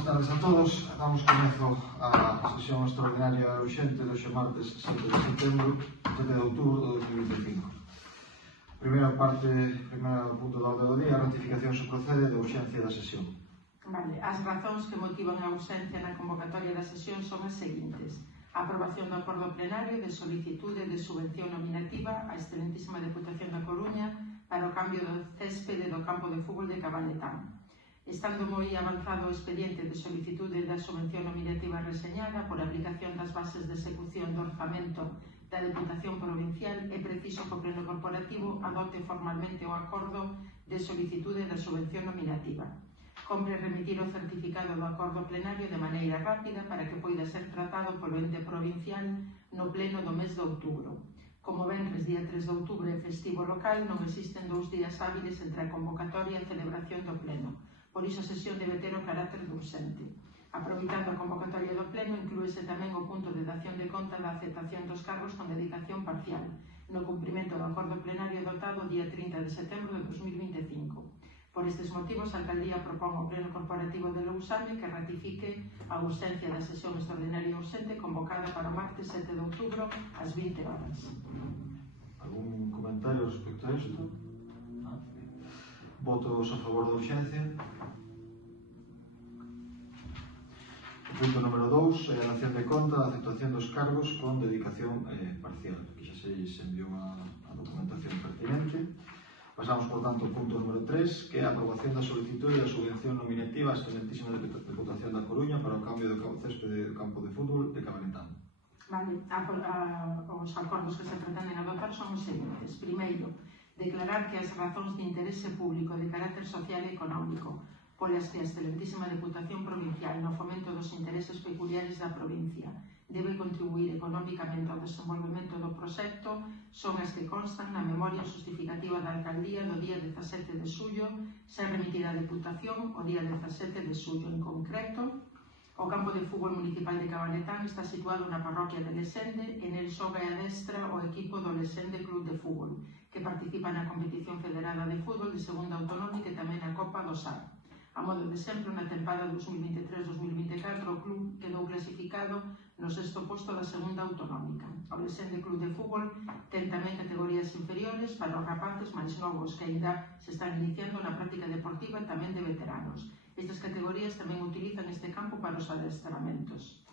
Buenas tardes a todos. Damos comezo á sesión extraordinaria urxente do martes 7 de setembro, 7 de outubro de 2025. Primeira punto da orde do día, a ratificación se procede de urxencia da sesión. Vale, as razóns que motivan a ausencia na convocatoria da sesión son as seguintes: a aprobación do acordo plenario de solicitude de subvención nominativa á excelentísima Deputación da Coruña para o cambio do céspede do campo de fútbol de Cabaletán. Estando moi avanzado o expediente de solicitude da subvención nominativa reseñada por aplicación das bases de execución do orzamento da Deputación Provincial, é preciso que o Pleno Corporativo adote formalmente o acordo de solicitude da subvención nominativa. Compre remitir o certificado do acordo plenario de maneira rápida para que poida ser tratado polo ente provincial no pleno do mes de outubro. Como venres día 3 de outubro é festivo local, non existen 2 días hábiles entre a convocatoria e a celebración do pleno. Por iso a sesión debe ter o carácter de urxente. Aproveitando a convocatoria do pleno, inclúese tamén o punto de dación de conta da aceptación dos cargos con dedicación parcial, no cumprimento do acordo plenario adoptado día 30 de setembro de 2025. Por estes motivos, a Alcaldía propón ao Pleno Corporativo de Lousame que ratifique a urxencia da sesión extraordinaria urxente convocada para o martes 7 de outubro ás 20 horas. Algún comentario respecto a isto? Votos a favor da urxencia. O punto número 2 é a dación de conta da aceptación dos cargos con dedicación parcial, que xa se enviou a documentación pertinente. Pasamos, por tanto, ao punto número 3, que é a aprobación da solicitude da subvención nominativa á excelentísima Deputación da Coruña para o cambio do céspede do campo de fútbol de Cabaletán. Vale, os acordos que se pretenden adoptar son os seguintes. Primeiro, declarar que as razóns de interese público de carácter social e económico polas que a excelentísima Deputación Provincial no fomento dos intereses peculiares da provincia debe contribuir económicamente ao desenvolvemento do proxecto son as que constan na memoria justificativa da Alcaldía do día 17 de xullo, se remitirá a Deputación o día 17 de xullo. En concreto, o campo de fútbol municipal de Cabaletán está situado na parroquia de Lesende e nel xoga e adestra o equipo do Lesende Club de Fútbol, que participa na competición federada de fútbol de segunda autonómica e tamén na Copa do Sar. A modo de exemplo, na tempada 2023-2024, o club quedou clasificado no 6º posto da segunda autonómica. O Lesende Club de Fútbol ten tamén categorías inferiores para os rapaces máis novos que ainda se están iniciando na práctica deportiva e tamén de veteranos. Estas categorías tamén utilizan este campo para os adestramentos.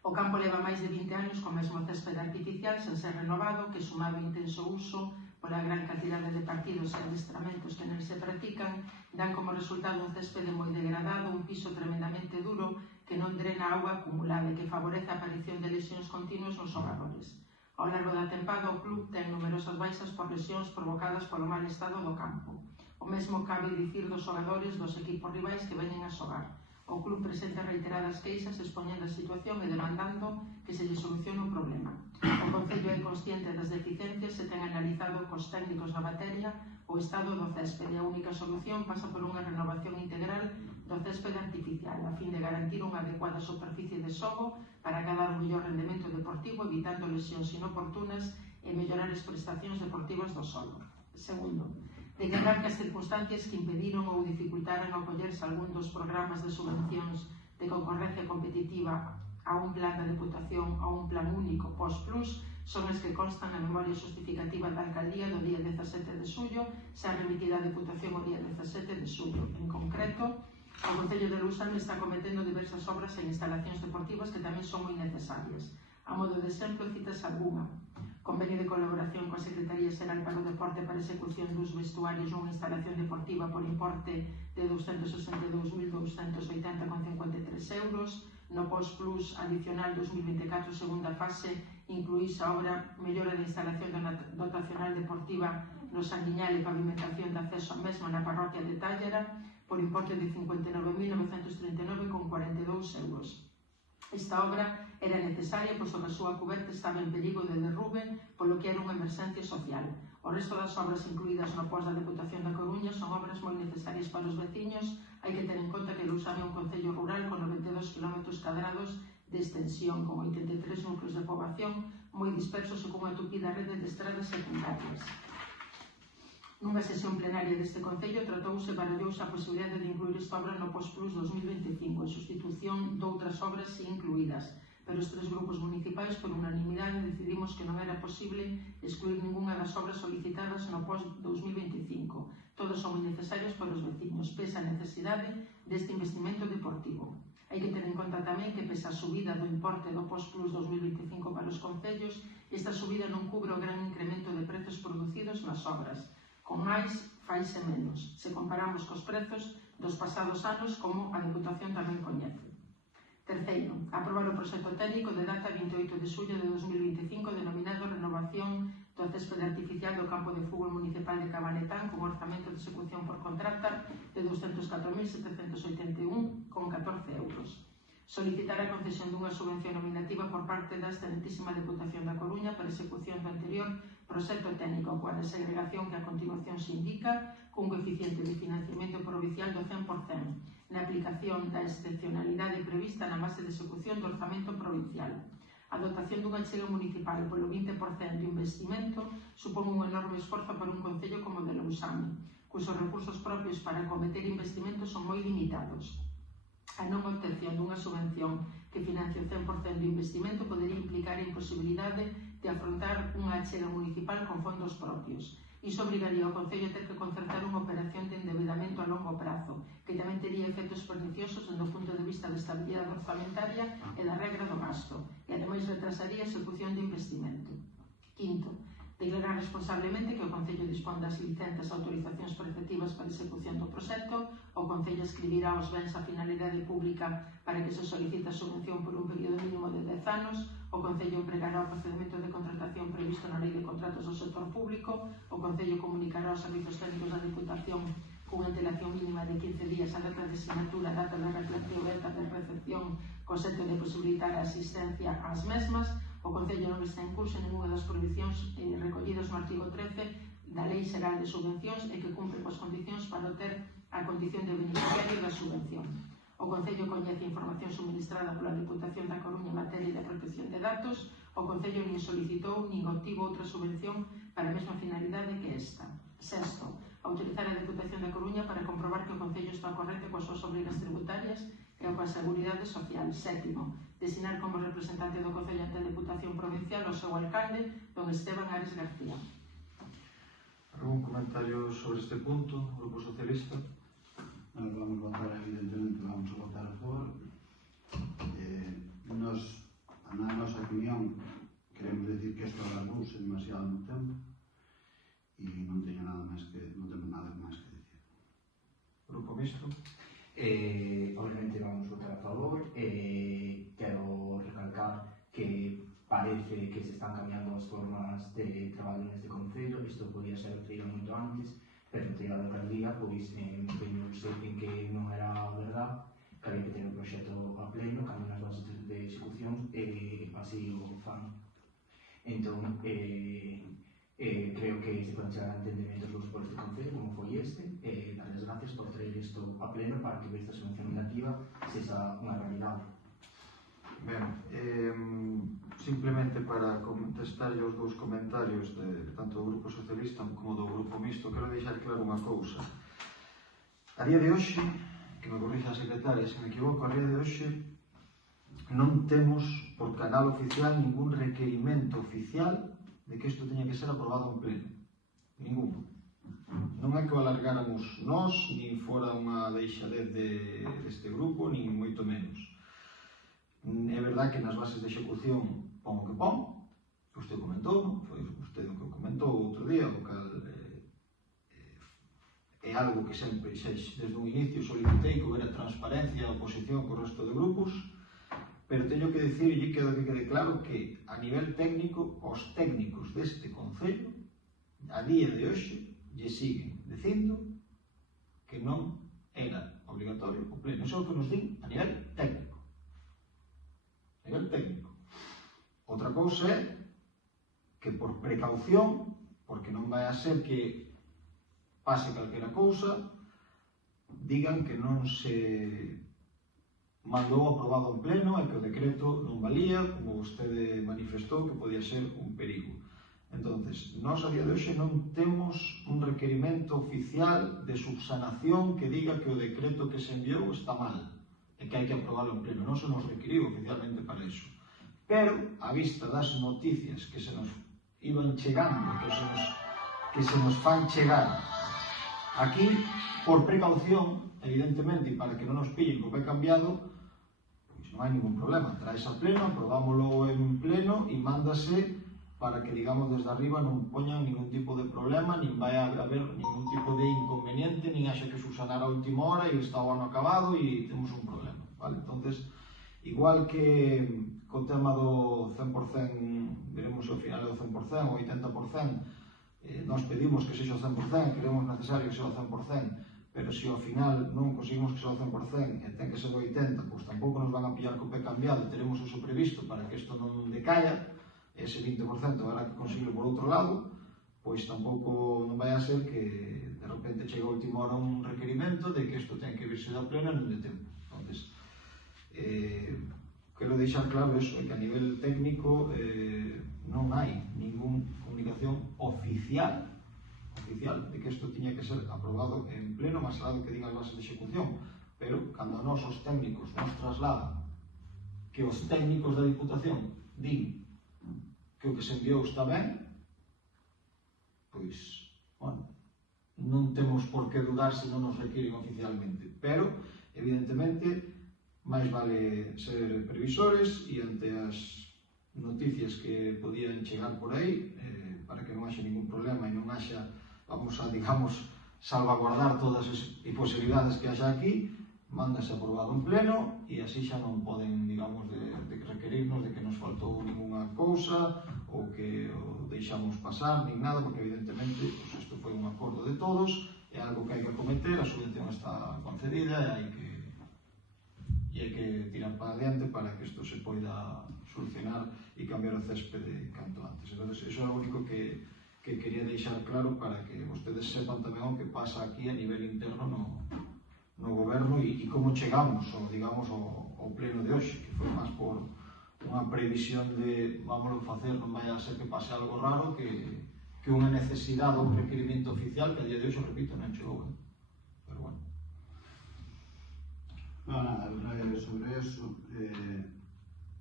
O campo leva máis de 20 anos con mesmo céspede artificial sen ser renovado, que sumado ao intenso uso pola gran cantidade de partidos e adestramentos que nel se practican, dan como resultado un céspede moi degradado, un piso tremendamente duro que non drena auga acumulada e que favorece a aparición de lesións continuas nos xogadores. Ao largo da tempada, o club ten numerosas baixas por lesións provocadas polo mal estado do campo. O mesmo cabe dicir dos xogadores dos equipos rivais que veñen a xogar. O club presenta reiteradas queixas expoñendo a situación e demandando que se lle solucione o problema. O Concello é consciente das deficiencias e ten analizado cos técnicos da materia o estado do céspede. A única solución pasa por unha renovación integral do céspede artificial a fin de garantir unha adecuada superficie de xogo para acadar un mellor rendemento deportivo, evitando lesións inoportunas e mellorar as prestacións deportivas do solo. Segundo, declarar que as circunstancias que impediron ou dificultaran acollerse algún dos programas de subvencións de concorrencia competitiva a un plan da Deputación ou un plan único post-plus son as que constan na memoria justificativa da Alcaldía do día 17 de xullo, se ha remitido a Deputación o día 17 de xullo. En concreto, o Concello de Lousame está cometendo diversas obras e instalacións deportivas que tamén son moi necesarias. A modo de exemplo, citas algunha: convenio de colaboración coa Secretaría Xeral para o Deporte para execución dos vestuarios nunha instalación deportiva por importe de 262.280,53 euros. No Post Plus adicional 2024, segunda fase, incluís a obra mellora de instalación dotacional deportiva no Sanguiñal e pavimentación de acceso a mesma na parroquia de Tállara por importe de 59.939,42 euros. Esta obra era necesaria, posto que a súa coberta estaba en perigo de derrube, polo que era unha emerxencia social. O resto das obras incluídas no post da Deputación da Coruña son obras moi necesarias para os veciños. Hai que ter en conta que Lousame é un concello rural con 92 km cadrados de extensión, con 83 núcleos de poboación moi dispersos e cunha tupida rede de estradas secundarias. Nunha sesión plenaria deste Concello tratouse e barallouse a posibilidade de incluir esta obra no POSPLUS 2025 en sustitución doutras obras si incluídas, pero os tres grupos municipais por unanimidade decidimos que non era posible excluir ningunha das obras solicitadas no POS 2025. Todos son moi necesarios para os veciños, pese a necesidade deste investimento deportivo. Hai que ter en conta tamén que, pese a subida do importe do POSPLUS 2025 para os concellos, esta subida non cubre o gran incremento de prezos producidos nas obras. Con máis, faise menos, se comparamos cos prezos dos pasados anos, como a Deputación tamén coñece. Terceiro, aprobar o proxecto técnico de data 28 de xullo de 2025 denominado Renovación do céspede artificial do campo de fútbol municipal de Cabanetán con orzamento de execución por contrata de 204.781,14 euros. Solicitar a concesión dunha subvención nominativa por parte da Excelentísima Deputación da Coruña para execución do anterior proxecto técnico coa desagregación que a continuación se indica cun coeficiente de financiamento provincial do 100% na aplicación da excepcionalidade prevista na base de execución do orzamento provincial. A dotación dunha achega municipal polo 20% do investimento supón un enorme esforzo para un concello como o de Lousame, cuxos recursos propios para acometer investimentos son moi limitados. A non obtención dunha subvención que financie o 100% do investimento podería implicar a imposibilidade de afrontar unha achega municipal con fondos propios. Iso obrigaría ao Concello a ter que concertar unha operación de endebedamento a longo prazo, que tamén tería efectos perniciosos desde o punto de vista da estabilidade orzamentaria e da regra do gasto, e ademais retrasaría a execución do investimento. Quinto, declarar responsablemente que o Concello dispón das licencias e autorizacións preceptivas para a execución do proxecto. O Concello escribirá os bens a finalidade pública para que se solicite a subvención por un período mínimo de 10 anos. O Concello empregará o procedimento de contratación previsto na Lei de Contratos do Sector Público. O Concello comunicará aos servizos técnicos da Deputación cunha antelación mínima de 15 días a data de sinatura, data de reclamación e data de recepción, co obxecto de posibilitar a asistencia ás mesmas. O Concello non está en curso en ninguna das prohibicións recollidas no artigo 13 da Lei Xeral de Subvencións e que cumpre coas condicións para obter a condición de beneficiario da subvención. O Concello coñece a información suministrada pola Deputación da Coruña en materia de protección de datos. O Concello nin solicitou nin obtivo outra subvención para a mesma finalidade que esta. Sexto, autorizar a Deputación da Coruña para comprobar que o Concello está correcto coas súas obrigas tributarias e coa Seguridade Social. Sétimo, designar como representante do Concello ante a Deputación Provincial o seu alcalde, don Esteban Ares García. Algún comentario sobre este punto, Grupo Socialista? Nós vamos votar, evidentemente, vamos a votar a favor. Na nosa opinión, queremos decir que isto alargouse demasiado no tempo e non temos nada máis que decir. Grupo Mixto? Obviamente vamos votar a favor. Quero recalcar que parece que se están cambiando as formas de traballo neste Concello. Isto podía ser traído moito antes, pero a alcaldía empeñouse en que non era verdad, que había que ter o proxecto a pleno, cambian as bases de execución e así o fan. Entón, creo que se poden chegar a entendementos por este Concello, como foi este, dar as gracias por traer isto a pleno para que esta subvención negativa sexa unha realidade. Ben, simplemente para contestar os dous comentarios de tanto do Grupo Socialista como do Grupo Mixto, quero deixar claro unha cousa. A día de hoxe, que me corrija a secretaria se me equivoco, a día de hoxe non temos por canal oficial ningún requerimento oficial de que isto teña que ser aprobado en pleno. Ningún. Non é que o alargáramos nós, nin fora unha deixadez deste grupo, nin moito menos. É verdad que nas bases de execución pon o que pon, que usted comentou, foi usted o que comentou outro día, o cal é algo que sempre, desde un inicio, solicitei que houbera transparencia e oposición co resto de grupos, pero teño que dicir, e quero que quede claro, que a nivel técnico, os técnicos deste Concello, a día de hoxe, lle siguen dicindo que non era obligatorio o pleno. Iso é o que nos din a nivel técnico. A nivel técnico. Outra cousa é que por precaución, porque non vai a ser que pase calquera cousa, digan que non se mandou aprobado en pleno e que o decreto non valía, como vostede manifestou, que podía ser un perigo. Entonces, nós a día de hoxe non temos un requerimento oficial de subsanación que diga que o decreto que se enviou está mal e que hai que aprobarlo en pleno. Non se nos requiriu oficialmente para iso. Pero, a vista das noticias que se nos iban chegando, que se nos fan chegar aquí, por precaución, evidentemente, e para que non nos pillen como é cambiado, pois non hai ningún problema. Traes a pleno, aprobámoslo en pleno e mándase para que, digamos, desde arriba non poñan ningún tipo de problema, nin vai a haber ningún tipo de inconveniente, nin haxa que subsanar a última hora e está o ano acabado e temos un problema, vale? Entonces, igual que co tema do 100%, veremos se ao final é o 100% ou 80%, nós pedimos que sexa o 100%, queremos necesario que sexa o 100%, pero se ao final non conseguimos que sexa o 100% e ten que ser o 80%, pois tampouco nos van a pillar co pé cambiado, teremos eso previsto para que isto non decaia, ese 20% habrá que conseguirlo por outro lado, pois tampouco non vai a ser que de repente chega a última hora un requerimento de que isto ten que virse da plena non de tempo. Entonces, quero deixar claro eso, que a nivel técnico non hai ningún comunicación oficial de que isto tiña que ser aprobado en pleno, máis alá do que digan as bases de execución, pero cando a nós os técnicos nos trasladan que os técnicos da Diputación din que o que se enviou está ben, pois, bueno, non temos por que dudar se non nos requiren oficialmente, pero, evidentemente, máis vale ser previsores e ante as noticias que podían chegar por aí, para que non haxa ningún problema e non haxa, vamos a, digamos, salvaguardar todas as posibilidades que haxa aquí, mándase aprobado en pleno e así xa non poden, digamos, de requerirnos de que nos faltou ninguna cousa ou que o deixamos pasar, nin nada, porque evidentemente isto foi un acordo de todos, é algo que hai que acometer, a subvención está concedida e hai que tirar para adiante para que isto se poida solucionar e cambiar o céspede canto antes. Entón, iso é o único que quería deixar claro para que vostedes sepan tamén o que pasa aquí a nivel interno no goberno e como chegamos, digamos, ao pleno de hoxe, que foi máis por unha previsión de vámoslo facer, non vai a ser que pase algo raro, que unha necesidade ou un requerimento oficial que a día de hoxe, repito, non chegou. Pero bueno. Non, nada, sobre eso,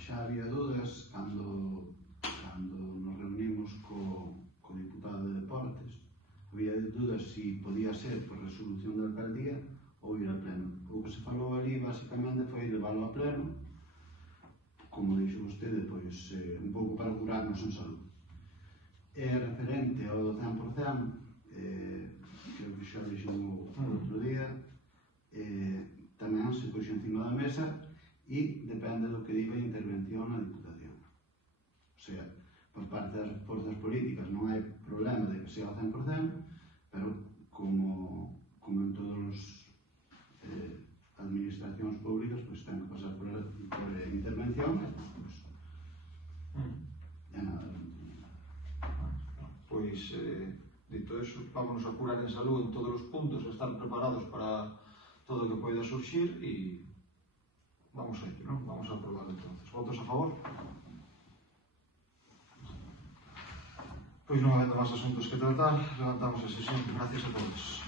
xa había dudas cando nos reunimos co diputado de Deportes, había dudas se podía ser por resolución da alcaldía ou ir a pleno. O que se falou ali, basicamente, foi leválo a pleno, como dixo vostede, pois, un pouco para curarnos en salud. Referente ao 100%, creo que xa dixemos o outro día, tamén se puxo encima da mesa e depende do que diga a intervención na Diputación. O sea, por parte das forzas políticas non hai problema de que sea o 100%, pero como en todos os administracións públicas, pois ten que pasar por intervención, pois nada. Pois, dito eso, vámonos a curar en salud en todos os puntos, estar preparados para todo o que poida surxir e vamos a ello, non? Vamos a aprobar entonces. Votos a favor? Pois non habendo máis asuntos que tratar, levantamos a sesión. Gracias a todos.